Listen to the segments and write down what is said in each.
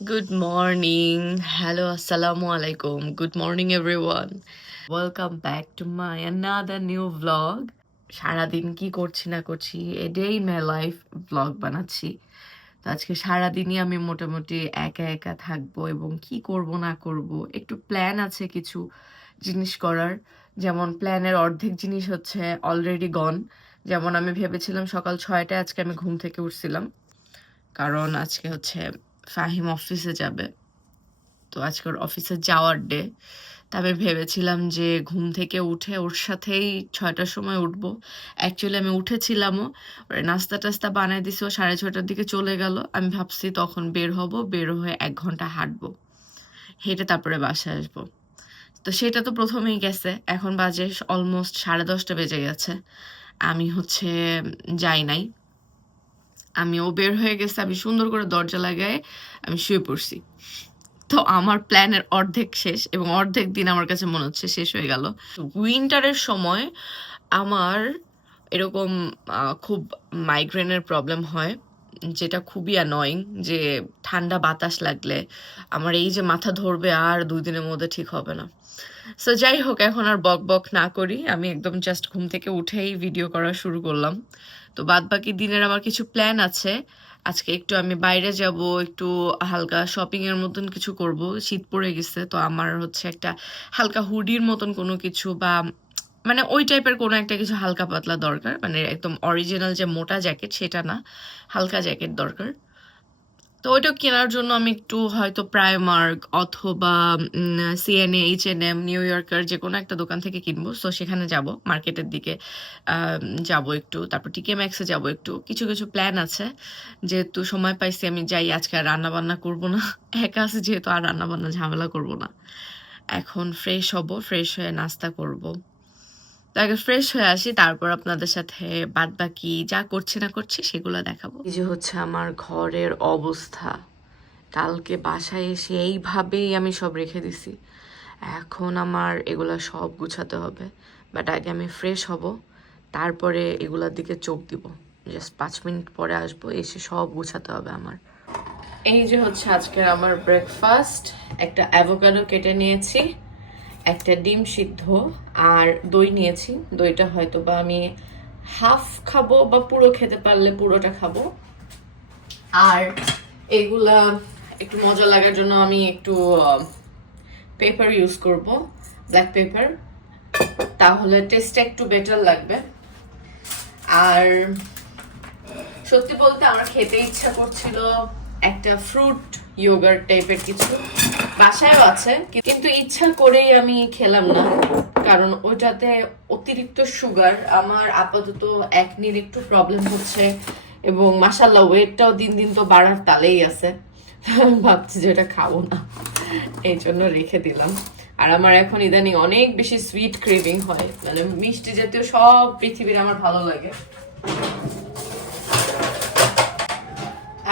Good morning. Hello, assalamu alaikum. Good morning, everyone. Welcome back to my another new vlog. সারাদিন কি করছি না করছি a day in my life blog বানাচ্ছি। তো আজকে সারাদিনই আমি মোটামুটি একা একা থাকবো এবং কি করব না করব একটু প্ল্যান আছে কিছু জিনিস করার। যেমন প্ল্যানের অর্ধেক জিনিস হচ্ছে অলরেডি গন। যেমন আমি ভেবেছিলাম সকাল 6টায় আজকে আমি ঘুম থেকে উঠছিলাম, কারণ আজকে হচ্ছে ফাহিম অফিসে যাবে। তো আজকের অফিসে যাওয়ার ডে। তা আমি ভেবেছিলাম যে ঘুম থেকে উঠে ওর সাথেই 6টার সময় উঠবো। অ্যাকচুয়ালি আমি উঠেছিলামও, ওরে নাস্তা টাস্তা বানাই দিছি, ও 6:30টার দিকে চলে গেল। আমি ভাবছি তখন বের হব, বের হয়ে 1 ঘন্টা হাঁটবো, হেঁটে তারপরে বাসায় আসবো। তো সেটা তো প্রথমেই গেছে, এখন বাজে অলমোস্ট 10:30 বেজে গেছে। আমি হচ্ছে যাই নাই, আমিও বের হয়ে গেছে, আমি সুন্দর করে দরজা লাগায় আমি শুয়ে পড়ছি। তো আমার প্ল্যানের অর্ধেক শেষ এবং অর্ধেক দিন আমার কাছে মনে হচ্ছে শেষ হয়ে গেল। উইন্টারের সময় আমার এরকম খুব মাইগ্রেনের প্রবলেম হয়, যেটা খুবই অ্যানয়িং। যে ঠান্ডা বাতাস লাগলে আমার এই যে মাথা ধরবে আর 2 দিনের মধ্যে ঠিক হবে না। সো যাই হোক, এখন আর বক বক না করি, আমি একদম জাস্ট ঘুম থেকে উঠেই ভিডিও করা শুরু করলাম। তো বাদ বাকি দিনের আমার কিছু প্ল্যান আছে। আজকে একটু আমি বাইরে যাব, একটু হালকা শপিং এর মতন কিছু করব। শীত পড়ে গেছে, তো আমার হচ্ছে একটা হালকা হুডির মতন কোনো কিছু, বা মানে ওই টাইপের কোনো একটা কিছু হালকা পাতলা দরকার। মানে একদম অরিজিনাল যে মোটা জ্যাকেট সেটা না, হালকা জ্যাকেট দরকার। তো ওইটা কেনার জন্য আমি একটু হয়তো প্রাইমার্ক অথবা সিএনএ, এইচএনএম, নিউ ইয়র্কার যে কোনো একটা দোকান থেকে কিনবো। সো সেখানে যাব, মার্কেটের দিকে যাব একটু, তারপর টিকে ম্যাক্সে যাব একটু। কিছু কিছু প্ল্যান আছে, যেহেতু সময় পাইছি আমি যাই। আজকে আর রান্না বান্না করবো না, একা আছে যেহেতু, আর রান্না বান্না ঝামেলা করবো না। এখন ফ্রেশ হব, ফ্রেশ হয়ে নাস্তা করব। তো আগে ফ্রেশ হয়ে আসি, তারপর আপনাদের সাথে বাদ বাকি যা করছি না করছি সেগুলো দেখাবো। এই যে হচ্ছে আমার ঘরের অবস্থা। কালকে বাসায় এসে এইভাবেই আমি সব রেখে দিছি। এখন আমার এগুলা সব গুছাতে হবে, বাট আগে আমি ফ্রেশ হব, তারপরে এগুলার দিকে চোখ দিব। জাস্ট 5 মিনিট পরে আসবো, এসে সব গুছাতে হবে আমার। এই যে হচ্ছে আজকের আমার ব্রেকফাস্ট। একটা অ্যাভোকাডো কেটে নিয়েছি, একটা ডিম সিদ্ধ, আর দই নিয়েছি। দইটা হয়তো বা আমি হাফ খাবো, বা পুরো খেতে পারলে পুরোটা খাবো। আর এগুলা একটু মজা লাগার জন্য আমি একটু পেপার ইউজ করব, ব্ল্যাক পেপার, তাহলে টেস্টটা একটু বেটার লাগবে। আর সত্যি বলতে আমার খেতে ইচ্ছা করছিল একটা ফ্রুট ইয়োগার্ট টাইপের কিছু, বাসায়ও আছে, কিন্তু ইচ্ছা করেই আমি খেলাম না, কারণ ওইটাতে অতিরিক্ত সুগার। আমার আপাতত একনির একটু প্রবলেম হচ্ছে, এবং মাশাল্লাহ ওয়েটটাও দিন দিন তো বাড়ার তালেই আছে। ভাবছি যে এটা খাবো না, এই জন্য রেখে দিলাম। আর আমার এখন ইদানিং অনেক বেশি সুইট ক্রেভিং হয়, মানে মিষ্টি জাতীয় সব পৃথিবীর আমার ভালো লাগে।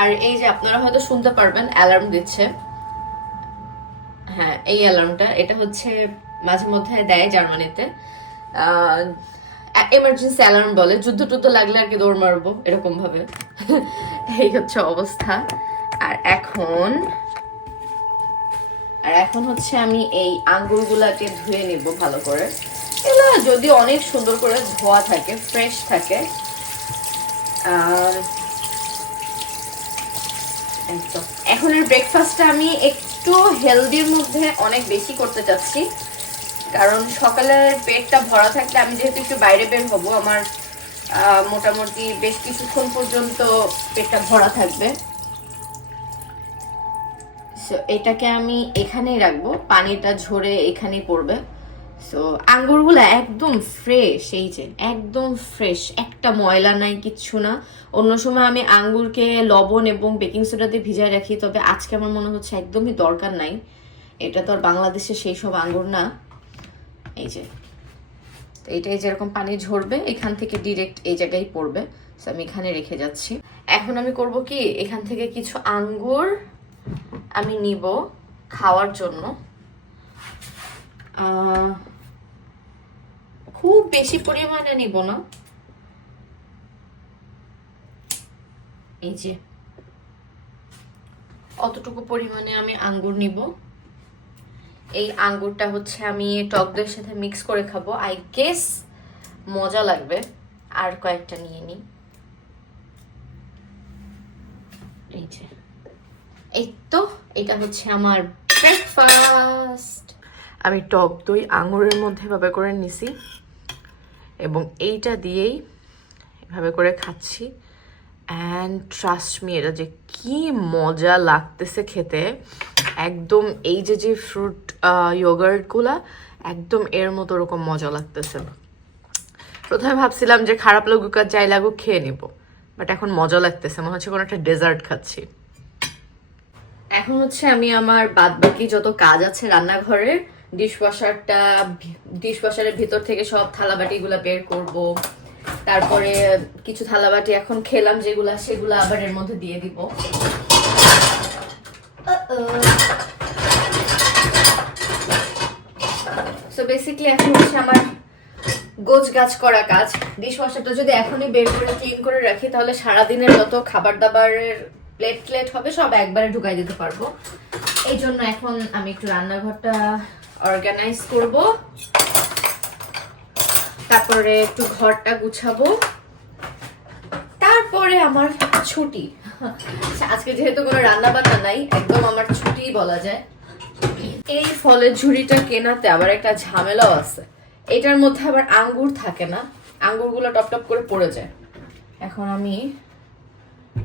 আর এই যে আপনারা হয়তো শুনতে পারবেন অ্যালার্ম দিচ্ছে। হ্যাঁ, এই অ্যালার্মটা, এটা হচ্ছে মাঝে মধ্যে দেয় জার্মানিতে, এমার্জেন্সি অ্যালার্ম বলে। যুদ্ধ টুদ্ধ লাগলে আর কি দৌড় মারবো এরকম ভাবে। এই হচ্ছে অবস্থা। আর এখন হচ্ছে আমি এই আঙ্গুরগুলাকে ধুয়ে নিব ভালো করে। এগুলো যদি অনেক সুন্দর করে ধোয়া থাকে, ফ্রেশ থাকে, আর একদম। এখনের ব্রেকফাস্টটা আমি একটু হেলদির মধ্যে অনেক বেশি করতে চাচ্ছি, কারণ সকালের পেটটা ভরা থাকলে, আমি যেহেতু একটু বাইরে বের হব, আমার মোটামুটি বেশ কিছুক্ষণ পর্যন্ত পেটটা ভরা থাকবে। সো এটাকে আমি এখানেই রাখবো, পানিটা ঝরে এখানেই পড়বে। সো আঙ্গুরগুলো একদম ফ্রেশ, এই যে একদম ফ্রেশ, একটা ময়লা নাই, কিচ্ছু না। অন্য সময় আমি আঙ্গুরকে লবণ এবং বেকিং সোডা দিয়ে ভিজায় রাখি, তবে আজকে আমার মনে হচ্ছে একদমই দরকার নাই। এটা তো আর বাংলাদেশে সেই সব আঙ্গুর না। এই যে এইটাই যেরকম পানি ঝরবে এখান থেকে ডিরেক্ট এই জায়গায় পড়বে। আমি এখানে রেখে যাচ্ছি। এখন আমি করব কি, এখান থেকে কিছু আঙ্গুর আমি নিব খাওয়ার জন্য। খুব বেশি পরিমাণে নিব না। এই যে অতটুকু পরিমাণে আমি আঙ্গুর নিব। এই আঙ্গুরটা হচ্ছে আমি টক দইয়ের সাথে মিক্স করে খাবো, আই গেস মজা লাগবে। আর কয়েকটা নিয়ে নিই। এই তো এটা হচ্ছে আমার ব্রেকফাস্ট। আমি টক দই আঙুরের মধ্যে এভাবে করে নিছি এবং এইটা দিয়েই এভাবে করে খাচ্ছি। অ্যান্ড ট্রাস্ট মি, এটা যে কি মজা লাগতেছে খেতে। একদম এই যে ফ্রুট ইয়োগার্টগুলা একদম এর মতো ওরকম মজা লাগতেছে। প্রথমে ভাবছিলাম যে খারাপ লাগুক আর যাই লাগুক খেয়ে নিব, বাট এখন মজা লাগতেছে, মনে হচ্ছে কোনো একটা ডেজার্ট খাচ্ছি। এখন হচ্ছে আমি আমার বাদবাকি যত কাজ আছে রান্নাঘরের, ডিশওয়াশারের ভিতর থেকে সব থালাবাটিগুলো বের করব। তারপরে কিছু থালাবাটি এখন খেলাম যেগুলা, সেগুলো আবার এর মধ্যে দিয়ে দিব। সো বেসিক্যালি এখন হচ্ছে আমার গোছ গাছ করা কাজ। ডিশওয়াশারটা যদি এখনই বের করে ক্লিন করে রাখি তাহলে সারাদিনের যত খাবার দাবারের প্লেট হবে সব একবারে ঢুকাই দিতে পারবো। এই জন্য এখন আমি একটু রান্নাঘরটা অর্গানাইজ করব, তারপরে একটু ঘরটা গুছাবো, তারপরে আমার ছুটি। আজকে যেহেতু কোনো রান্না বান্না নাই, একদম আমার ছুটি বলা যায়। এই ফলের ঝুড়িটা কেনাতে আবার একটা ঝামেলাও আছে, এটার মধ্যে আবার আঙ্গুর থাকে না, আঙ্গুরগুলো টপ টপ করে পড়ে যায়। এখন আমি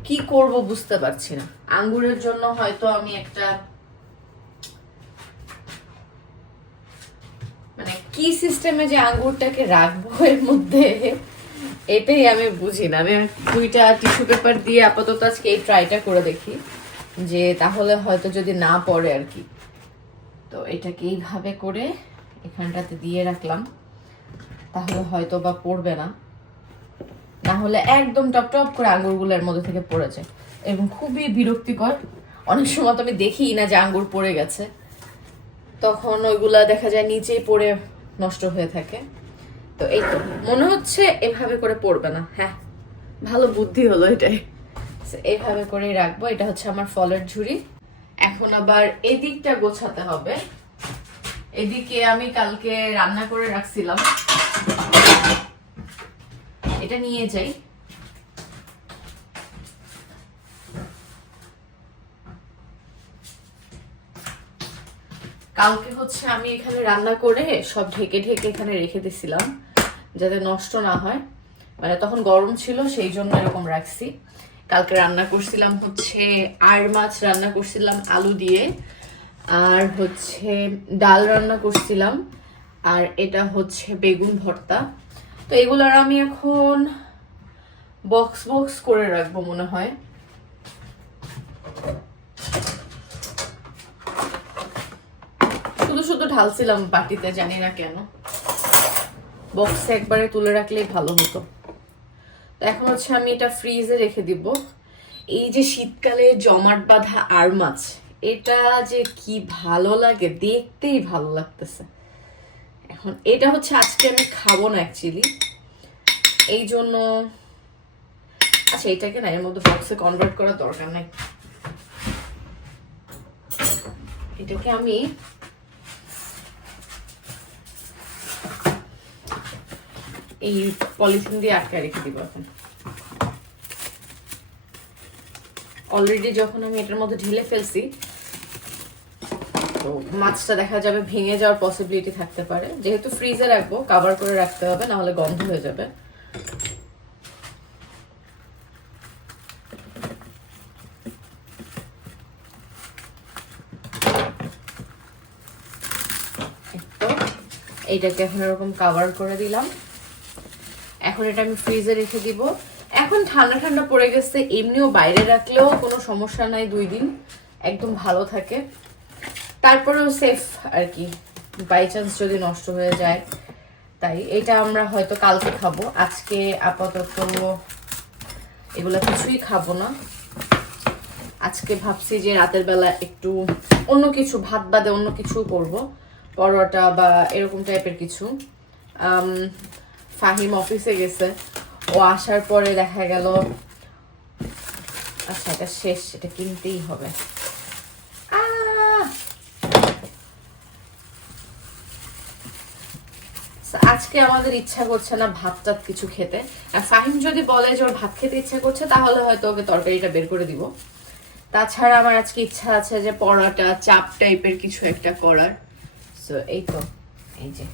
কি করব বুঝতে পারছি না। আঙ্গুরের জন্য হয়তো আমি একটা মানে কি সিস্টেমে যে আঙ্গুরটাকে রাখবো এর মধ্যে, এটাই আমি বুঝি না। আমি 2টা টিস্যু পেপার দিয়ে আপাতত আজকে এই ট্রাইটা করে দেখি, যে তাহলে হয়তো যদি না পড়ে আর কি। তো এটাকে এইভাবে করে এখানটাতে দিয়ে রাখলাম, তাহলে হয়তো বা পড়বে না, না হলে একদম টপ টপ করে আঙ্গুরগুলোর মধ্যে থেকে পড়ে যায় এবং খুবই বিরক্তিকর। অনেক সময় তো আমি দেখি না যে আঙ্গুর পড়ে গেছে, তখন ওইগুলা দেখা যায় নিচেই পড়ে নষ্ট হয়ে থাকে। তো এই তো মনে হচ্ছে এভাবে করে পড়বে না। হ্যাঁ, ভালো বুদ্ধি হলো এটাই। এইভাবে করে রাখবো। এটা হচ্ছে আমার ফলের ঝুড়ি। এখন আবার এদিকটা গোছাতে হবে। এদিকে আমি কালকে রান্না করে রাখছিলাম, এটা নিয়ে যাই। কালকে হচ্ছে আমি এখানে রান্না করে সব ঢেকে ঢেকে এখানে রেখে দিছিলাম যাতে নষ্ট না হয়, মানে তখন গরম ছিল সেই জন্য এরকম রাখছি। কালকে রান্না করছিলাম হচ্ছে আর মাছ রান্না করছিলাম আলু দিয়ে, আর হচ্ছে ডাল রান্না করছিলাম, আর এটা হচ্ছে বেগুন ভর্তা। তো এগুলার আমি এখন বক্স বক্স করে রাখবো মনে হয়। শুধু শুধু ঢালছিলাম বাটিতে, জানি না কেন। বক্সে একবারে তুলে রাখলেই ভালো হতো। তো এখন হচ্ছে আমি এটা ফ্রিজে রেখে দিব। এই যে শীতকালে জমাট বাঁধা আর মাছ, এটা যে কি ভালো লাগে, দেখতেই ভালো লাগতেছে। এখন এটা হচ্ছে আজকে আমি খাবো না অ্যাকচুয়ালি, এই জন্য আচ্ছা এটাকে না এর মধ্যে বক্সে কনভার্ট করার দরকার নাই। এটাকে আমি এই পলিথিন দিয়ে আটকে রেখে দিব। এখন অলরেডি যখন আমি এটার মধ্যে ঢেলে ফেলছি, তো মাছটা দেখা যাবে ভেঙে যাওয়ার পসিবিলিটি থাকতে পারে। যেহেতু ফ্রিজে রাখবো, কভার করে রাখতে হবে, না হলে গন্ধ হয়ে যাবে। এইটাকে এখন এরকম কভার করে দিলাম। এখন এটা আমি ফ্রিজে রেখে দিব। এখন ঠান্ডা ঠান্ডা পড়ে গেছে, এমনিও বাইরে রাখলেও কোনো সমস্যা নাই, 2 দিন একদম ভালো থাকে। তারপরেও সেফ আর কি, বাই চান্স যদি নষ্ট হয়ে যায়। তাই এটা আমরা হয়তো কালকে খাবো, আজকে আপাতত এগুলা কিছুই খাবো না। আজকে ভাবছি যে রাতের বেলা একটু অন্য কিছু, ভাত বাদে অন্য কিছু করব, পরোটা বা এরকম টাইপের কিছু। ফাহিম অফিসে গেছে, ও আসার পরে দেখা গেল আচ্ছা এটা শেষ, এটা কিনতেই হবে। আজকে আমাদের ইচ্ছা করছে না ভাত টাত কিছু খেতে। আর ফাহিম যদি বলে যে ওর ভাত খেতে ইচ্ছা করছে তাহলে হয়তো ওকে তরকারিটা বের করে দিব। তাছাড়া আমার আজকে ইচ্ছা আছে যে পরোটা চাপ টাইপের কিছু একটা করার। সো এই তো, এই যে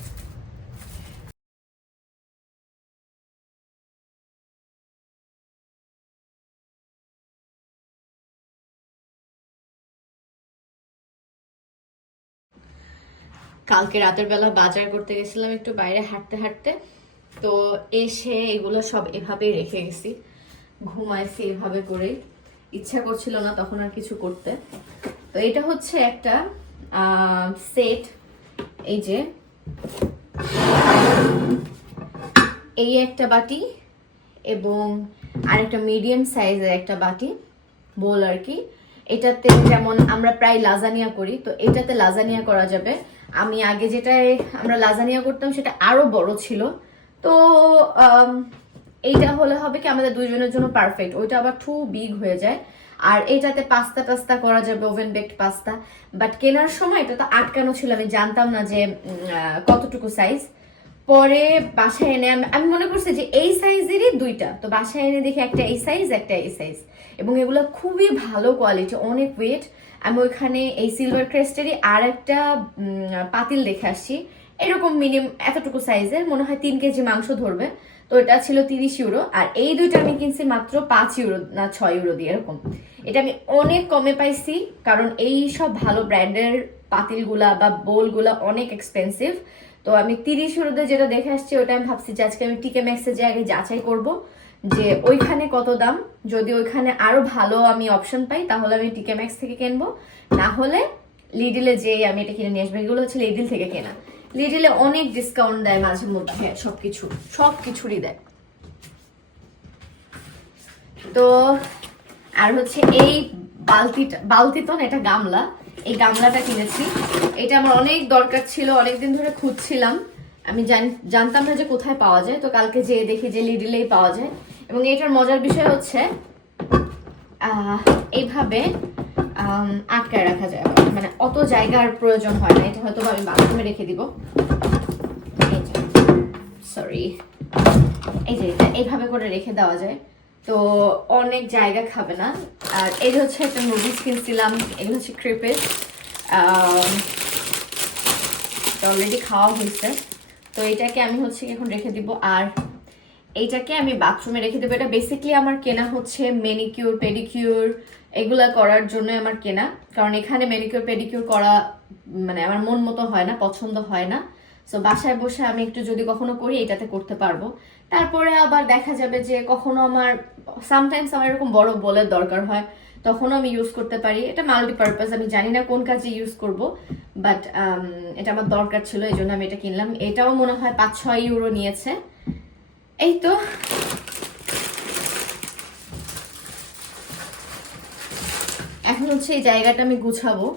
কালকে রাতের বেলা বাজার করতে গেছিলাম একটু বাইরে হাঁটতে হাঁটতে, তো এসে এগুলো সব এভাবেই রেখে গেছি, ঘুমাইছি এভাবে করে, ইচ্ছা করছিল না তখন আর কিছু করতে। তো এটা হচ্ছে একটা সেট, এই যে এই একটা বাটি এবং আরেকটা মিডিয়াম সাইজের একটা বাটি বোল আর কি। এটাতে যেমন আমরা প্রায় লাজানিয়া করি, তো এটাতে লাজানিয়া করা যাবে। আমি আগে যেটাই আমরা লাজানিয়া করতাম সেটা আরো বড় ছিল, তো এইটা হলে হবে কি আমাদের দুইজনের জন্য পারফেক্ট, ওইটা আবার টু বিগ হয়ে যায়। আর এটাতে পাস্তা টাস্তা করা যাবে, ওভেন বেকড পাস্তা। বাট কেনার সময় এটা তো আটকানো ছিল, আমি জানতাম না যে কতটুকু সাইজ। পরে বাসায় এনে আমি মনে করছি যে এই সাইজেরই দুইটা, তো বাসায় এনে দেখি একটা এই সাইজ একটা এই সাইজ, এবং এগুলো খুবই ভালো কোয়ালিটি, অনেক ওয়েট। আমি ওইখানে এই সিলভার ক্রেস্টেরই আর একটা পাতিল দেখে আসছি, এরকম মিনিমাম এতটুকু সাইজের, মনে হয় 3 কেজি মাংস ধরবে। তো এটা ছিল 30 ইউরো, আর এই দুইটা আমি কিনছি মাত্র 5 ইউরো না 6 ইউরো দিয়ে এরকম। এটা আমি অনেক কমে পাইছি, কারণ এই সব ভালো ব্র্যান্ডের পাতিলগুলা বা বোলগুলা অনেক এক্সপেন্সিভ। তো আমি 30 ইউরোতে যেটা দেখে আসছি ওটা আমি ভাবছি যে আজকে আমি টিকে ম্যাক্সে যে আগে যাচাই করব যে ওইখানে কত দাম। যদি ওইখানে আরো ভালো আমি অপশন পাই তাহলে আমি টিকে ম্যাক্স থেকে কিনবো, না হলে লিডিলে যেই আমি এটা কিনে নিয়ে আসবো। এগুলো হচ্ছে লিডিল থেকে কেনা, লিডিলে অনেক ডিসকাউন্ট দেয় মাঝে মধ্যে, সবকিছুরই দেয়। তো আর হচ্ছে এই বালতি তো না, এটা গামলা, এই গামলাটা কিনেছি। এটা আমার অনেক দরকার ছিল, অনেকদিন ধরে খুঁজছিলাম, আমি জানতাম না যে কোথায় পাওয়া যায়, তো কালকে যেয়ে দেখি যে লিডিলেই পাওয়া যায়। এবং এটার মজার বিষয় হচ্ছে এইভাবে আটকায় রাখা যায়, মানে অত জায়গার প্রয়োজন হয় না। এটা হয়তো আমি বাথরুমে রেখে দিব, সরি, এই যে এটা এইভাবে করে রেখে দেওয়া যায়, তো অনেক জায়গা খাবে না। আর এই হচ্ছে একটা নুডলস কিনছিলাম, এগুলো হচ্ছে ক্রিপেস, অলরেডি খাওয়া হয়েছে। তো এটাকে আমি হচ্ছে এখন রেখে দিব, আর এইটাকে আমি বাথরুমে রেখে দেবো। এটা বেসিকলি আমার কেনা হচ্ছে ম্যানিকিউর পেডিকিউর এগুলা করার জন্য আমার কেনা, কারণ এখানে ম্যানিকিউর পেডিকিউর করা মানে আমার মন মতো হয় না, পছন্দ হয় না। সো বাসায় বসে আমি একটু যদি কখনো করি এটাতে করতে পারবো। তারপরে আবার দেখা যাবে যে কখনো আমার সামটাইমস আমার এরকম বড় বোলের দরকার হয়, তখনও আমি ইউজ করতে পারি। এটা মাল্টিপারপাস, আমি জানি না কোন কাজে ইউজ করব, বাট এটা আমার দরকার ছিল, এই জন্য আমি এটা কিনলাম। এটাও মনে হয় 5-6 ইউরো নিয়েছে। এই তো এখন হচ্ছে এই জায়গাটা আমি গুছাবো।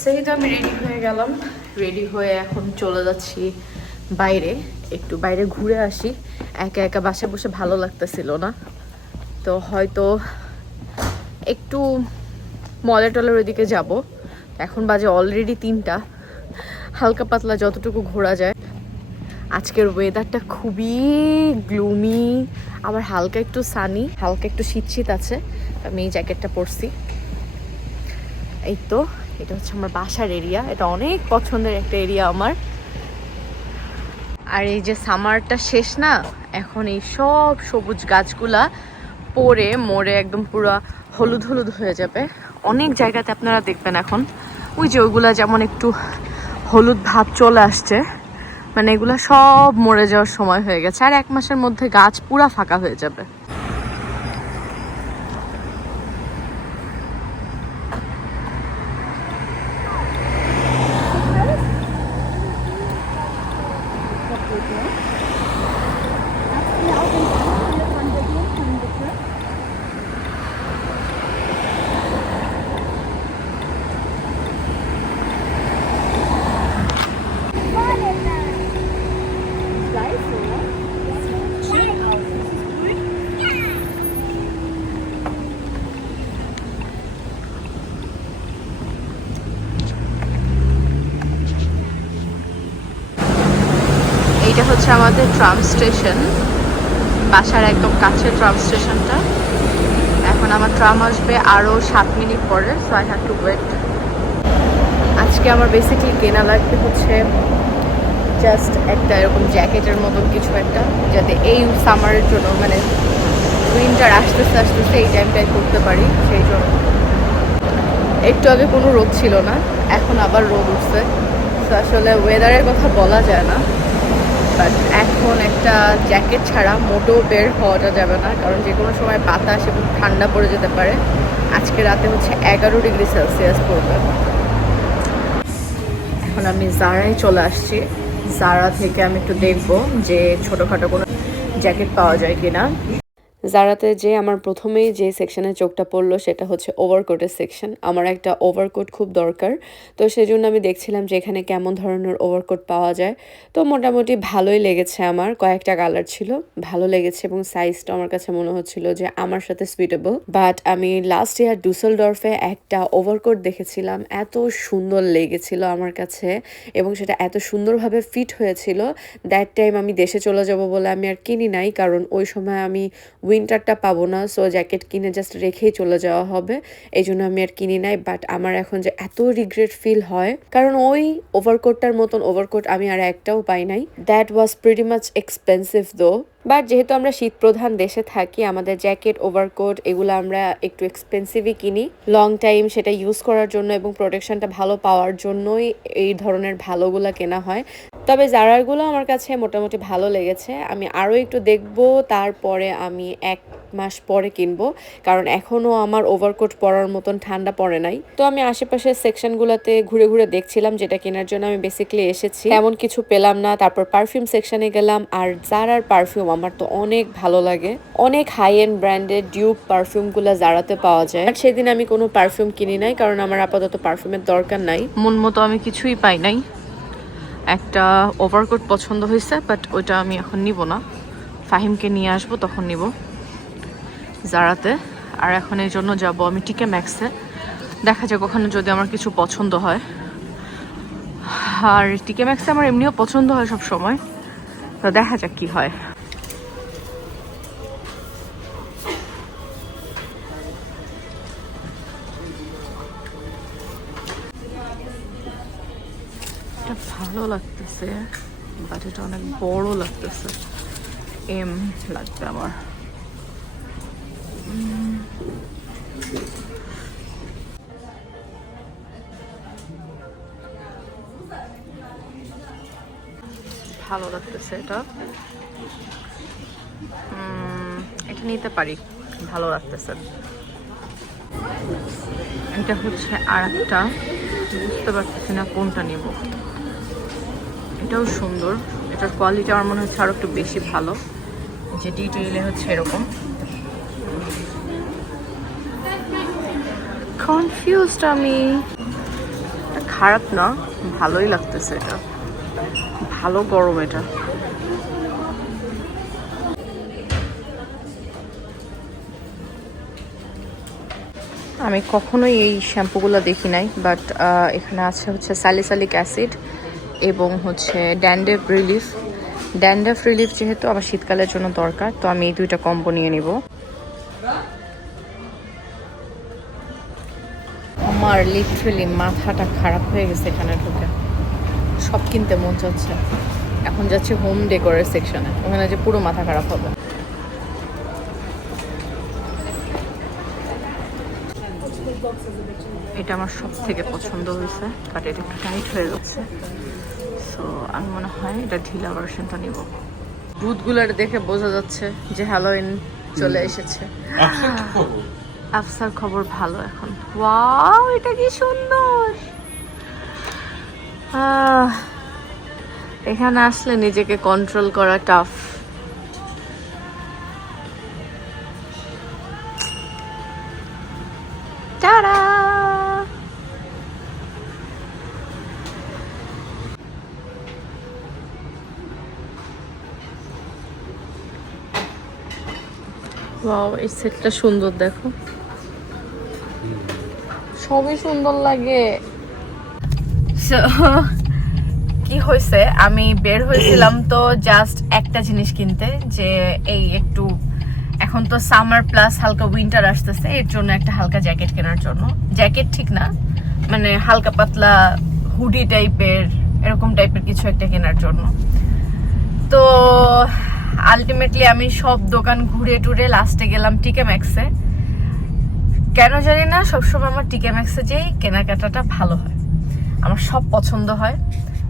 সেই তো আমি রেডি হয়ে গেলাম, রেডি হয়ে এখন চলে যাচ্ছি বাইরে, একটু বাইরে ঘুরে আসি। একা একা বাসায় বসে ভালো লাগতেছিল না, তো হয়তো একটু মলে টলের ওইদিকে যাব। এখন বাজে অলরেডি 3টা, হালকা পাতলা যতটুকু ঘোরা যায়। আজকের ওয়েদারটা খুবই গ্লুমি, আবার হালকা একটু সানি, হালকা একটু শীত শীত আছে। আমি এই জ্যাকেটটা পরছি। এই তো এটা হচ্ছে আমার বাসার এরিয়া, এটা অনেক পছন্দের একটা এরিয়া আমার। আর এই যে সামারটা শেষ না, এখন এই সব সবুজ গাছগুলা পরে মরে একদম পুরো হলুদ হলুদ হয়ে যাবে। অনেক জায়গাতে আপনারা দেখবেন এখন ওই যে ওইগুলা যেমন একটু হলুদ ভাব চলে আসছে, মানে এগুলা সব মরে যাওয়ার সময় হয়ে গেছে। আর 1 মাসের মধ্যে গাছ পুরা ফাঁকা হয়ে যাবে। হচ্ছে আমাদের ট্রাম স্টেশন, বাসার একদম কাছের ট্রাম স্টেশনটা। এখন আমার ট্রাম আসবে আরও 7 মিনিট পরে, so I have to wait. আজকে আমার বেসিক্যালি কেনা লাগবে হচ্ছে জাস্ট একটা এরকম জ্যাকেটের মতন কিছু একটা, যাতে এই সামারের জন্য মানে উইন্টার আসতেছে আসতেছে এই টাইমটাই করতে পারি। সেই জন্য একটু আগে কোনো রোদ ছিল না, এখন আবার রোদ উঠছে। তো আসলে ওয়েদারের কথা বলা যায় না, বাট এখন একটা জ্যাকেট ছাড়া মোটেও বের হওয়াটা যাবে না, কারণ যে কোনো সময় বাতাস এবং ঠান্ডা পড়ে যেতে পারে। আজকে রাতে হচ্ছে 11 ডিগ্রি সেলসিয়াস পড়বে। এখন আমি জারায় চলে আসছি। জারা থেকে আমি একটু দেখবো যে ছোটোখাটো কোনো জ্যাকেট পাওয়া যায় কিনা। জারাতে যে আমার প্রথমেই যে সেকশনে চোখটা পড়লো সেটা হচ্ছে ওভারকোটের সেকশন। আমার একটা ওভারকোট খুব দরকার, তো সেজন্য আমি দেখছিলাম যে এখানে কেমন ধরনের ওভারকোট পাওয়া যায়। তো মোটামুটি ভালোই লেগেছে, আমার কয়েকটা কালার ছিল, ভালো লেগেছে এবং সাইজটা আমার কাছে মনে হচ্ছিল যে আমার সাথে সুইটেবল। বাট আমি লাস্ট ইয়ার ডুসেলডর্ফে একটা ওভারকোট দেখেছিলাম, এত সুন্দর লেগেছিল আমার কাছে এবং সেটা এত সুন্দরভাবে ফিট হয়েছিল। দ্যাট টাইম আমি দেশে চলে যাব বলে আমি আর কিনি নাই, কারণ ওই সময় আমি উইন্টারটা পাবো না, সো জ্যাকেট কিনে জাস্ট রেখেই চলে যাওয়া হবে, এই জন্য আমি আর কিনি নাই। বাট আমার এখন যে এত রিগ্রেট ফিল হয়, কারণ ওই ওভারকোটটার মতন ওভারকোট আমি আর একটাও পাই নাই। That was pretty much expensive দো। বাট যেহেতু আমরা শীত প্রধান দেশে থাকি, আমাদের জ্যাকেট ওভারকোট এগুলো আমরা একটু এক্সপেন্সিভই কিনি লং টাইম সেটা ইউজ করার জন্য এবং প্রোটেকশনটা ভালো পাওয়ার জন্যই এই ধরনের ভালোগুলো কেনা হয়। তবে জারারগুলো আমার কাছে মোটামুটি ভালো লেগেছে। আমি আরও একটু দেখব, তারপরে আমি 1 মাস পরে কিনবো, কারণ এখনও আমার ওভারকোট পরার মতন ঠান্ডা পড়ে নাই। তো আমি আশেপাশের সেকশনগুলোতে ঘুরে ঘুরে দেখছিলাম যেটা কেনার জন্য আমি বেসিক্যালি এসেছি, এমন কিছু পেলাম না। তারপর পারফিউম সেকশনে গেলাম, আর জারার পারফিউম আমার তো অনেক ভালো লাগে, অনেক হাই এন্ড ব্র্যান্ডেড ডিউব পারফিউমগুলো জারাতে পাওয়া যায়। আর সেদিন আমি কোনো পারফিউম কিনি নাই, কারণ আমার আপাতত পারফিউমের দরকার নাই। মন মতো আমি কিছুই পাই নাই। একটা ওভারকোট পছন্দ হয়েছে, বাট ওইটা আমি এখন নিব না, ফাহিমকে নিয়ে আসবো তখন নিব জারাতে। আর এখন এই জন্য যাবো আমি টিকে ম্যাক্সে, দেখা যাক ওখানে যদি আমার কিছু পছন্দ হয়। আর টিকে ম্যাক্সে আমার এমনিও পছন্দ হয় সব সময়, তো দেখা যাক কি হয়। এটা ভালো লাগতেছে, বাট এটা অনেক বড় লাগতেছে, এম লাগবে আমার। ভালো লাগতেছে এটা, এটা নিতে পারি, ভালো লাগতেছে। এটা হচ্ছে আর একটা, বুঝতে পারতেছি না কোনটা নিব। এটাও সুন্দর, এটার কোয়ালিটি আমার মনে হচ্ছে আরো একটু বেশি ভালো, যে ডিটেইলে হচ্ছে এরকম। কনফিউজড আমি, খারাপ না, ভালোই লাগতেছে, এটা ভালো গরম। এটা আমি কখনোই এই শ্যাম্পুগুলো দেখি নাই, বাট এখানে আছে হচ্ছে স্যালিসালিক অ্যাসিড এবং হচ্ছে ড্যান্ড্রফ রিলিফ। ড্যান্ড্রফ রিলিফ যেহেতু আমার শীতকালের জন্য দরকার, তো আমি এই দুইটা কম্বো নিয়ে নিব। আমার লিটারেলি মাথাটা খারাপ হয়ে গেছে এখানে ঢুকে, সব কিনতে মন চাচ্ছে। এখন যাচ্ছি হোম ডেকোরের সেকশনে, ওখানে যে পুরো মাথা খারাপ হবে। এটা আমার সব থেকে পছন্দ হয়েছে, বাট এটা একটু টাইট হয়ে যাচ্ছে, সো আমি মনে হয় এটা ঢিলা ভার্সনটা নিব। বুথগুলার দেখে বোঝা যাচ্ছে যে হ্যালোইন চলে এসেছে। আফসার খবর ভালো এখন। ওয়াও, এটা কি সুন্দর! এখানে আসলে নিজেকে কন্ট্রোল করা টাফ। টাটা! ওয়াও, এই সেটটা সুন্দর, দেখো সবই সুন্দর লাগে। কি হয়েছে, আমি বের হয়েছিলাম তো জাস্ট একটা জিনিস কিনতে, যে এই একটু এখন তো সামার প্লাস হালকা উইন্টার আসতেছে, এর জন্য একটা হালকা জ্যাকেট কেনার জন্য। জ্যাকেট ঠিক না, মানে হালকা পাতলা হুডি টাইপের, এরকম টাইপের কিছু একটা কেনার জন্য। তো আলটিমেটলি আমি সব দোকান ঘুরে টুরে লাস্টে গেলাম টিকে ম্যাক্সে। কেন জানি না, সবসময় আমার টিকে ম্যাক্সে যেই কেনাকাটাটা ভালো হয়, আমার সব পছন্দ হয়।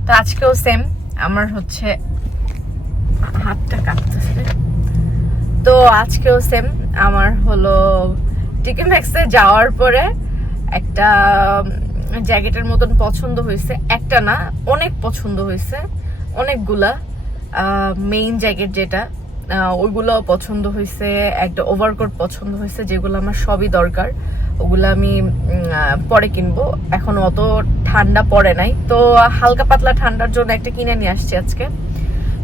তো আজকেও সেম, আমার হচ্ছে হাতটা কাঁপতেছে, তো আজকেও সেম আমার হলো টিকে ম্যাক্সে যাওয়ার পরে একটা জ্যাকেটের মতন পছন্দ হয়েছে। একটা না, অনেক পছন্দ হয়েছে, অনেকগুলা মেইন জ্যাকেট যেটা ওইগুলোও পছন্দ হয়েছে, একটা ওভারকোট পছন্দ হয়েছে, যেগুলো আমার সবই দরকার। ওগুলো আমি পরে কিনবো, এখন অত ঠান্ডা পড়ে নাই, তো হালকা পাতলা ঠান্ডার জন্য একটা কিনে নিয়ে আসছি আজকে।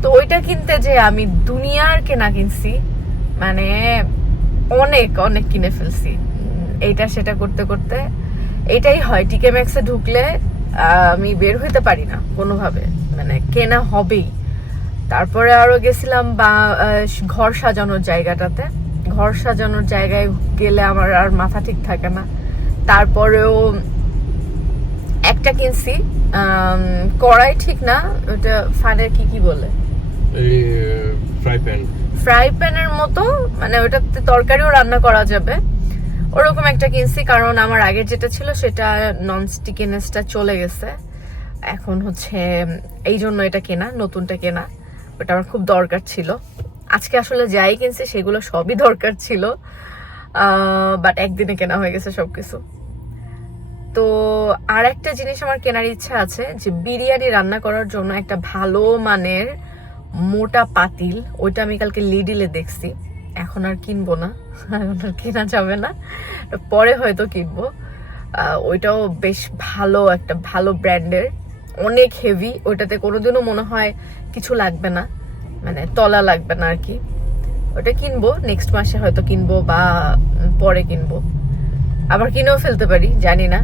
তো ওইটা কিনতে যে আমি দুনিয়ার কেনা কিনছি, মানে অনেক অনেক কিনে ফেলছি। এইটা সেটা করতে করতে এটাই হয়, টিকে ম্যাক্সে ঢুকলে আমি বের হইতে পারি না কোনোভাবে, মানে কেনা হবেই। তারপরে আরো গেছিলাম বা ঘর সাজানোর জায়গাটাতে, ঘর সাজানোর জায়গায় গেলে আমার আর মাথা ঠিক থাকে না। তারপরেও একটা কিনছি, কড়াই ঠিক না, ওটা ফানের কি বলে, ফ্রাই প্যানের মতো, মানে ওটাতে তরকারিও রান্না করা যাবে, ওরকম একটা কিনছি। কারণ আমার আগের যেটা ছিল সেটা নন স্টিকিনেসটা চলে গেছে, এখন হচ্ছে এই জন্য এটা কেনা, নতুনটা কেনা। ওটা আমার খুব দরকার ছিল। আজকে আসলে যাই কিনছি সেগুলো সবই দরকার ছিল, বাট একদিনে কেনা হয়ে গেছে সবকিছু। তো আর একটা জিনিস আমার কেনার ইচ্ছা আছে, যে বিরিয়ানি রান্না করার জন্য একটা ভালো মানের মোটা পাতিল, ওইটা আমি কালকে লিডিলে দেখছি। এখন আর কিনবো না, এখন আর কেনা যাবে না, পরে হয়তো কিনবো। ওইটাও বেশ ভালো, একটা ভালো ব্র্যান্ডের, অনেক হেভি। ওইটাতে কোনোদিনও মনে হয় কিছু লাগবে না, মানে তলা লাগবে না আর কি। ওটা কিনবো নেক্সট মাসে, হয়তো কিনবো বা পরে কিনবো, আবার কিনেও ফেলতে পারি, জানি না।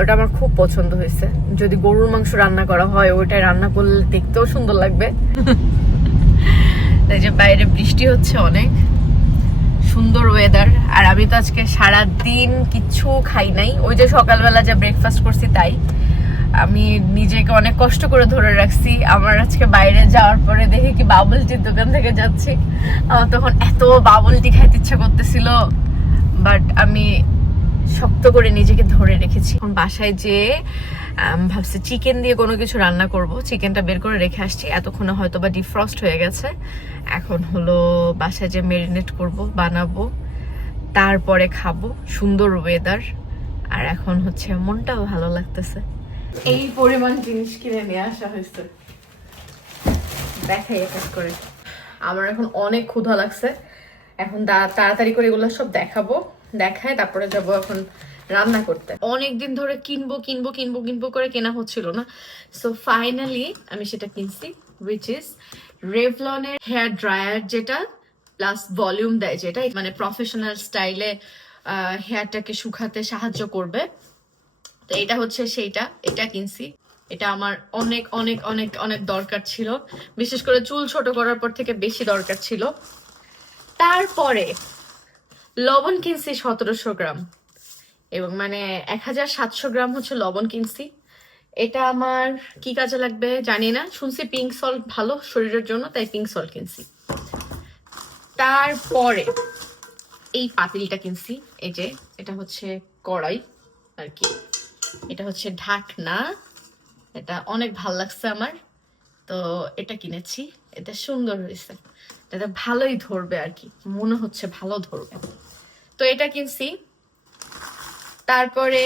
ওটা আমার খুব পছন্দ হয়েছে। যদি গরুর মাংস রান্না করা হয়, ওইটাই রান্না করলে দেখতেও সুন্দর লাগবে। এই যে বাইরে বৃষ্টি হচ্ছে, অনেক সুন্দর ওয়েদার। আর আমি তো আজকে সারাদিন কিচ্ছু খাই নাই, ওই যে সকালবেলা যা ব্রেকফাস্ট করছি তাই। আমি নিজেকে অনেক কষ্ট করে ধরে রাখছি। আমার আজকে বাইরে যাওয়ার পরে দেখি কি বাবল টির দোকান থেকে যাচ্ছি, আমার তখন এত বাবল টি খাইতে ইচ্ছা করতেছিল, বাট আমি শক্ত করে নিজেকে ধরে রেখেছি। এখন বাসায় যেয়ে ভাবছি চিকেন দিয়ে কোনো কিছু রান্না করব। চিকেনটা বের করে রেখে আসছি, এতক্ষণে হয়তো বা ডিফ্রস্ট হয়ে গেছে। এখন হলো বাসায় যে মেরিনেট করব, বানাবো, তারপরে খাবো। সুন্দর ওয়েদার, আর এখন হচ্ছে মনটাও ভালো লাগতেছে। এই পরিমাণ জিনিস কিনে নিয়ে আসা হয়েছে, দেখাই এক এক করে। আমার এখন অনেক ক্ষুধা লাগছে, এখন তাড়াতাড়ি করে এগুলো সব দেখাবো, দেখায় তারপরে যাবো এখন রান্না করতে। অনেকদিন ধরে কিনবো কিনবো কিনবো কিনবো করে কেনা হচ্ছিল না, সো ফাইনালি আমি সেটা কিনছি, উইচ ইজ রেভলনের হেয়ার ড্রায়ার, যেটা প্লাস ভলিউম দেয়, যেটা মানে প্রফেশনাল স্টাইলে হেয়ারটাকে শুকাতে সাহায্য করবে। তো এটা হচ্ছে সেইটা, এটা কিনছি। এটা আমার অনেক অনেক অনেক অনেক দরকার ছিল, বিশেষ করে চুল ছোট করার পর থেকে বেশি দরকার ছিল। তারপরে লবণ কিনছি 1700 গ্রাম, এবং মানে 1700 গ্রাম হচ্ছে লবণ কিনছি। এটা আমার কি কাজে লাগবে জানি না, শুনছি পিঙ্ক সল্ট ভালো শরীরের জন্য, তাই পিঙ্ক সল্ট কিনছি। তারপরে এই পাতিলটা কিনছি, এই যে এটা হচ্ছে কড়াই আর কি, এটা হচ্ছে ঢাকনা, এটা অনেক ভাল লাগছে আমার, তো এটা কিনেছি। এটা সুন্দর হয়েছে, এটা ভালোই ধরবে আর কি, মনে হচ্ছে ভালো ধরবে, তো এটা কিনছি। তারপরে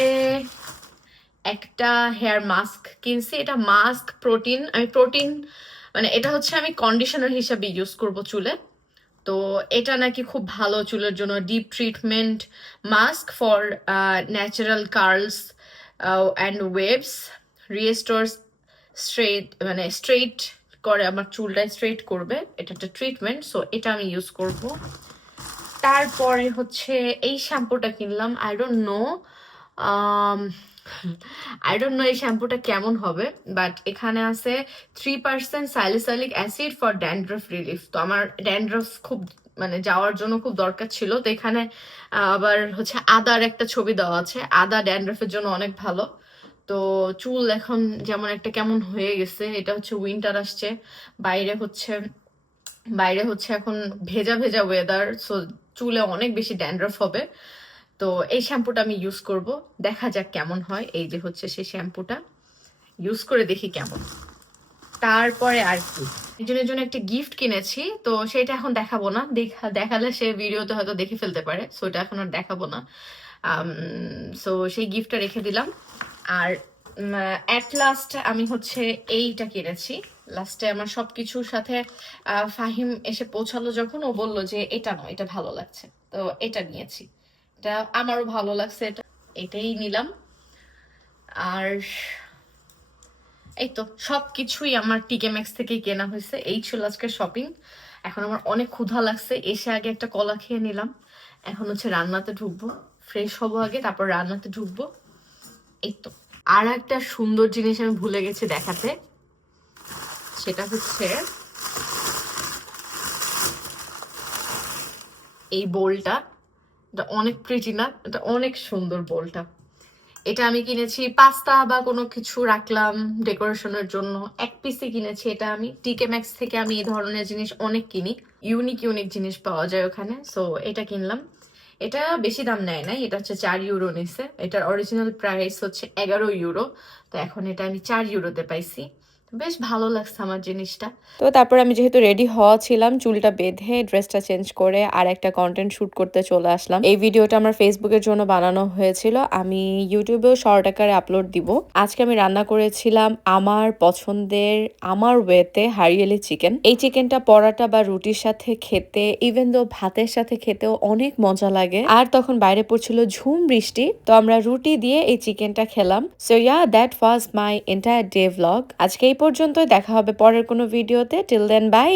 একটা হেয়ার মাস্ক কিনছি, এটা মাস্ক প্রোটিন, আমি প্রোটিন মানে এটা হচ্ছে আমি কন্ডিশনার হিসাবে ইউজ করব চুলে। তো এটা নাকি খুব ভালো চুলের জন্য, deep treatment mask for natural curls and waves, restore straight, মানে স্ট্রেট করে, আমার চুলটা স্ট্রেট করবে, এটা একটা ট্রিটমেন্ট, সো এটা আমি ইউজ করব। তারপরে হচ্ছে এই শ্যাম্পুটা কিনলাম, I don't know I don't know এই শ্যাম্পুটা কেমন হবে, বাট এখানে আছে 3% salicylic acid for dandruff relief. তো আমার ড্যান্ড্রফ খুব মানে যাওয়ার জন্য খুব দরকার ছিল, তো এখানে আবার হচ্ছে আদার একটা ছবি দেওয়া আছে। আদা ড্যান্ড্রফের জন্য অনেক ভালো। তো চুল এখন যেমন একটা কেমন হয়ে গেছে, এটা হচ্ছে উইন্টার আসছে, বাইরে হচ্ছে বাইরে হচ্ছে এখন ভেজা ভেজা ওয়েদার, সো চুলে অনেক বেশি ড্যান্ড্রফ হবে। তো এই শ্যাম্পুটা আমি ইউজ করব, দেখা যাক কেমন হয়। এই যে হচ্ছে সেই শ্যাম্পুটা, ইউজ করে দেখি কেমন। তারপরে আর কি, একজনের জন্য একটা গিফট কিনেছি, তো সেটা এখন দেখাবো না, দেখালে সে ভিডিওতে হয়তো দেখে ফেলতে পারে, সো এটা এখন আর দেখাবো না। সো সেই গিফটটা রেখে দিলাম। আর অ্যাট লাস্ট আমি হচ্ছে এইটা কিনেছি। লাস্টে আমার সবকিছুর সাথে ফাহিম এসে পৌঁছালো যখন, ও বলল যে এটা নয়, এটা ভালো লাগছে, তো এটা নিয়েছি। এটা আমারও ভালো লাগছে, এটাই নিলাম। আর এই তো সবকিছুই আমার টিকে ম্যাক্স থেকেই কেনা হয়েছে। এই ছিল আজকে শপিং। এখন আমার অনেক ক্ষুধা লাগছে, এসে আগে একটা কলা খেয়ে নিলাম। এখন হচ্ছে রান্নাতে ঢুকবো, ফ্রেশ হবো আগে, তারপর রান্নাতে ঢুকবো। এই তো। আর একটা সুন্দর জিনিস আমি ভুলে গেছি দেখাতে, সেটা হচ্ছে এই বোলটা। এটা অনেক প্রিটি না? এটা অনেক সুন্দর বোলটা। এটা আমি কিনেছি পাস্তা বা কোনো কিছু রাখলাম ডেকোরেশনের জন্য, এক পিসে কিনেছি এটা আমি। টিকে ম্যাক্স থেকে আমি এই ধরনের জিনিস অনেক কিনি, ইউনিক ইউনিক জিনিস পাওয়া যায় ওখানে, সো এটা কিনলাম। এটা বেশি দাম নেয় নাই, এটা হচ্ছে 4 ইউরো নিছে। এটার অরিজিনাল প্রাইস হচ্ছে 11 ইউরো, তো এখন এটা আমি 4 ইউরোতে পাইছি। বেশ ভালো লাগছে আমার জিনিসটা। তো তারপর আমি যেহেতু রেডি হওয়া ছিলাম, চুলটা বেঁধে ড্রেসটা চেঞ্জ করে আর একটা কন্টেন্ট শুট করতে চলে আসলাম। এই ভিডিওটা আমার ফেসবুকের জন্য বানানো হয়েছিল, আমি ইউটিউবেও শর্ট আকারে আপলোড দিব। আজকে আমি রান্না করেছিলাম আমার পছন্দের, আমার ওয়েতে হারিয়ালি চিকেন। এই চিকেনটা পরাটা বা রুটির সাথে খেতে, ইভেন দো ভাতের সাথে খেতেও অনেক মজা লাগে। আর তখন বাইরে পড়ছিল ঝুম বৃষ্টি, তো আমরা রুটি দিয়ে এই চিকেনটা খেলাম। So yeah, that was my entire day vlog. আজকে এই পর্যন্তই, দেখা হবে পরের কোনো ভিডিওতে। Till then, by.